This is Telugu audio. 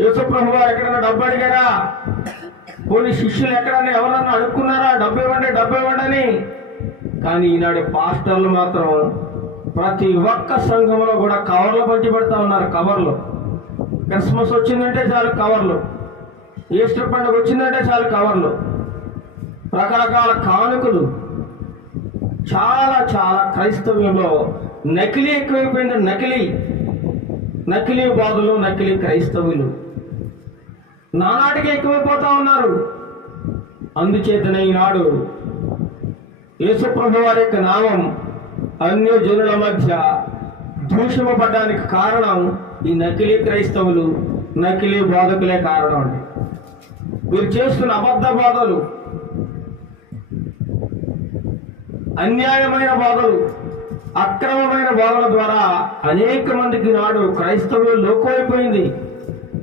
యేసు ప్రభు వారు ఎక్కడైనా డబ్బు అడిగారా? కొన్ని శిష్యులు ఎక్కడన్నా ఎవరన్నా అడుక్కున్నారా డబ్బు ఇవ్వండి అని? కానీ ఈనాడు పాస్టర్లు మాత్రం ప్రతి ఒక్క సంఘంలో కూడా కవర్లు పంచి పెడతా ఉన్నారు. కవర్లు. క్రిస్మస్ వచ్చిందంటే చాలు కవర్లు, ఈస్టర్ పండుగ వచ్చిందంటే చాలు కవర్లు, రకరకాల కానుకలు. చాలా చాలా క్రైస్తవ్యంలో నకిలీ ఎక్కువైపోయింది. నకిలీ బోధలు, నకిలీ క్రైస్తవులు నానాటికి ఎక్కువైపోతా ఉన్నారు. అందుచేతనే ఈనాడు యేసు ప్రభు వారి యొక్క నామం అన్యజనుల మధ్య దూషింపబడడానికి కారణం ఈ నకిలీ క్రైస్తవులు, నకిలీ బోధకులే కారణం అండి. వీరు చేస్తున్న అబద్ధ బోధలు, అన్యాయమైన బోధలు, అక్రమమైన బోధల ద్వారా అనేక మందికి నాడు క్రైస్తవులు లోకమైపోయింది.